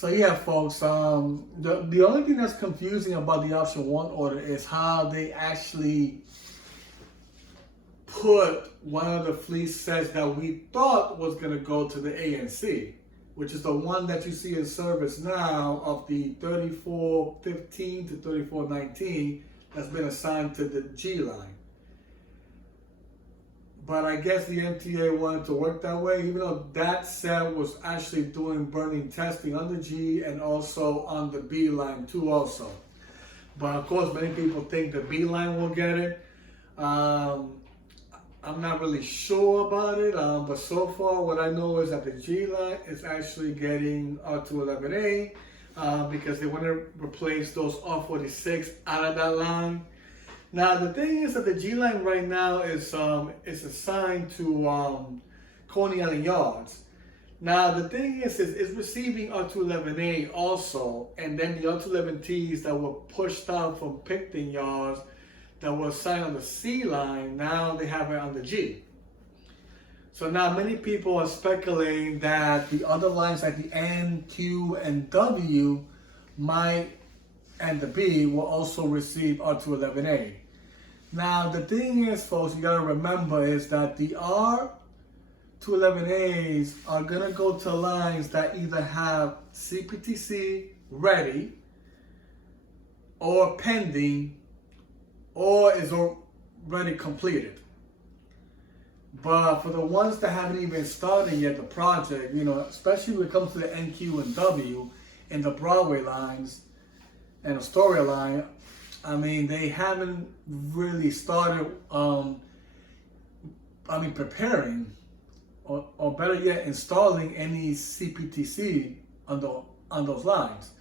So yeah, folks, the only thing that's confusing about the option one order is how they actually put one of the fleet sets that we thought was going to go to the ANC, which is the one that you see in service now of the 3415 to 3419 that's been assigned to the G line. But I guess the MTA wanted to work that way, even though that set was actually doing burning testing on the G and also on the B line too also. But of course, many people think the B line will get it. I'm not really sure about it, but so far what I know is that the G line is actually getting R211A because they want to replace those R46 out of that line. Now the thing is that the G line right now is assigned to Coney Island yards. Now the thing is it's receiving R211A also, and then the R211Ts that were pushed out from Picton yards that were assigned on the C line, now they have it on the G. So now many people are speculating that the other lines like the N, Q, and W might, and the B, will also receive R211A. Now the thing is, folks, you gotta remember is that the R211As are gonna go to lines that either have CPTC ready or pending or is already completed. But for the ones that haven't even started yet, the project, especially when it comes to the NQ and W and the Broadway lines and the Astoria line, I mean, they haven't really started, preparing or better yet, installing any CPTC on those lines.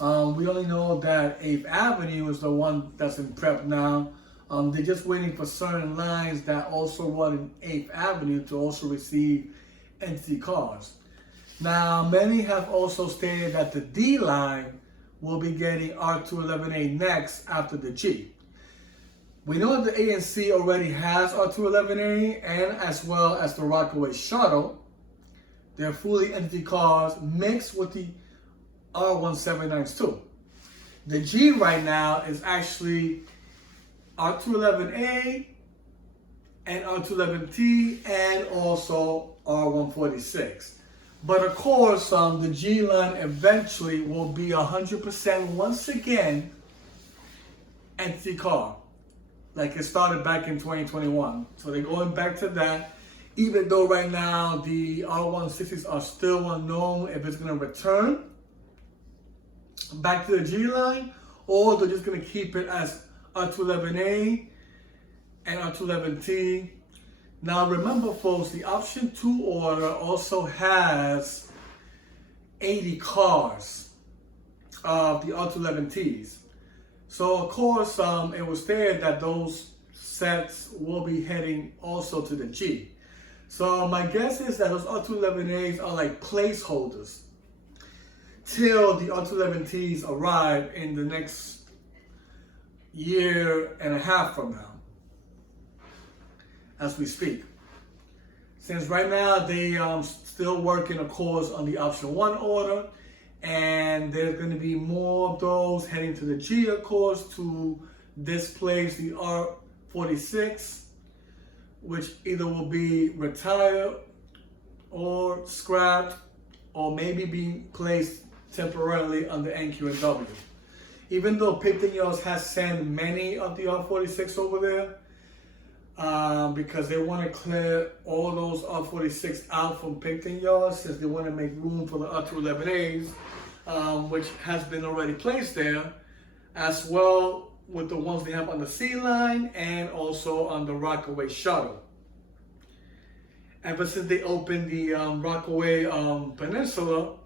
We only know that 8th Avenue is the one that's in prep now. They're just waiting for certain lines that also run in 8th Avenue to also receive entity cars. Now, many have also stated that the D line will be getting R211A next after the G. We know that the ANC already has R211A and as well as the Rockaway Shuttle. They're fully entity cars mixed with the R179s too. The G right now is actually R211A and R211T and also R146. But of course, the G line eventually will be 100% once again entity car, like it started back in 2021. So they're going back to that, even though right now the R160s are still unknown if it's going to return back to the G line or they're just going to keep it as R211A and R211T. Now remember, folks, the option 2 order also has 80 cars of the R211Ts. So of course, it was stated that those sets will be heading also to the G. So my guess is that those R211As are like placeholders till the R211Ts arrive in the next year and a half from now, as we speak. Since right now they still working, of course, on the option 1 order, and there's going to be more of those heading to the G, of course, to displace the R46, which either will be retired or scrapped or maybe be placed temporarily on the NQ and W. Even though Picton Yards has sent many of the R46 over there, because they want to clear all those R46 out from Picton Yards, since they want to make room for the R211As, which has been already placed there, as well with the ones they have on the C line and also on the Rockaway Shuttle. Ever since they opened the Rockaway Peninsula,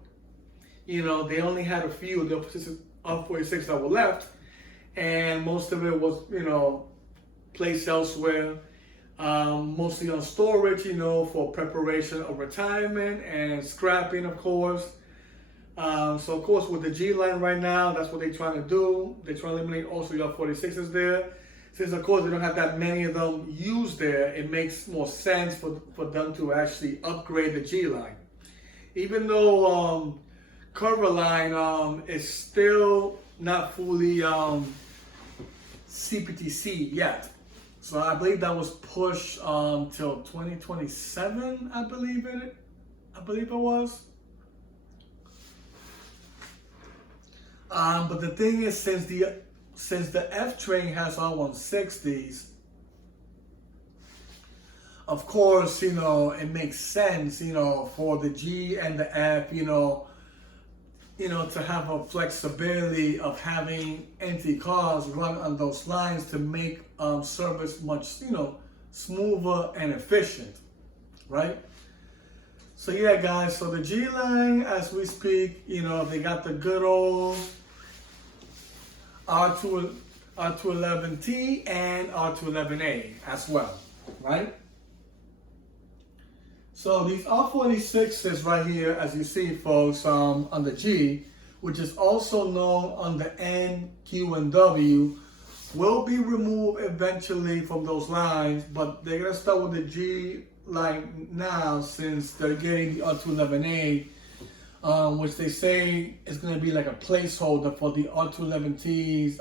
they only had a few of the R46 that were left, and most of it was, placed elsewhere, mostly on storage, for preparation of retirement and scrapping, of course. So of course, with the G line right now, that's what they're trying to do. They're trying to eliminate also your 46s there. Since of course they don't have that many of them used there, it makes more sense for them to actually upgrade the G line. Even though cover line is still not fully CPTC yet. So I believe that was pushed till 2027. I believe it was. But the thing is, since the F train has R160s, of course, you know, it makes sense, you know, for the G and the F, you know, to have a flexibility of having empty cars run on those lines to make service much, you know, smoother and efficient, right? So yeah, guys, so the G line, as we speak, you know, they got the good old R211T and R211A as well, right? So these R46s right here, as you see, folks, on the G, which is also known on the N, Q, and W, will be removed eventually from those lines, but they're gonna start with the G line now, since they're getting the R211A, which they say is gonna be like a placeholder for the R211Ts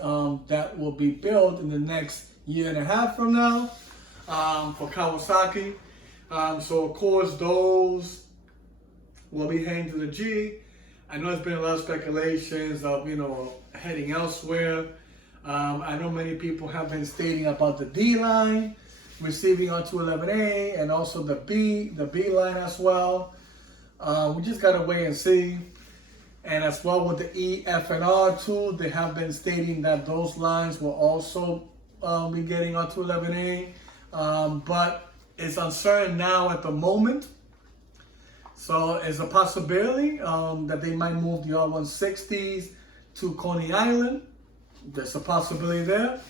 that will be built in the next year and a half from now for Kawasaki. So of course those will be heading to the G. I know there's been a lot of speculations of, you know, heading elsewhere. I know many people have been stating about the D line receiving R211A and also the B line as well. We just gotta wait and see. And as well with the E, F, and R too, they have been stating that those lines will also be getting R211A. But it's uncertain now at the moment. So it's a possibility that they might move the R160s to Coney Island. There's a possibility there.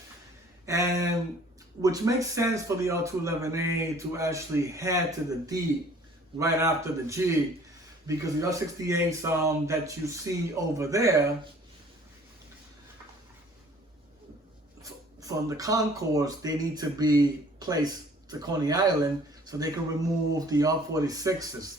And which makes sense for the R211A to actually head to the D right after the G, because the R68s that you see over there from the concourse, they need to be placed to Coney Island so they can remove the R46s.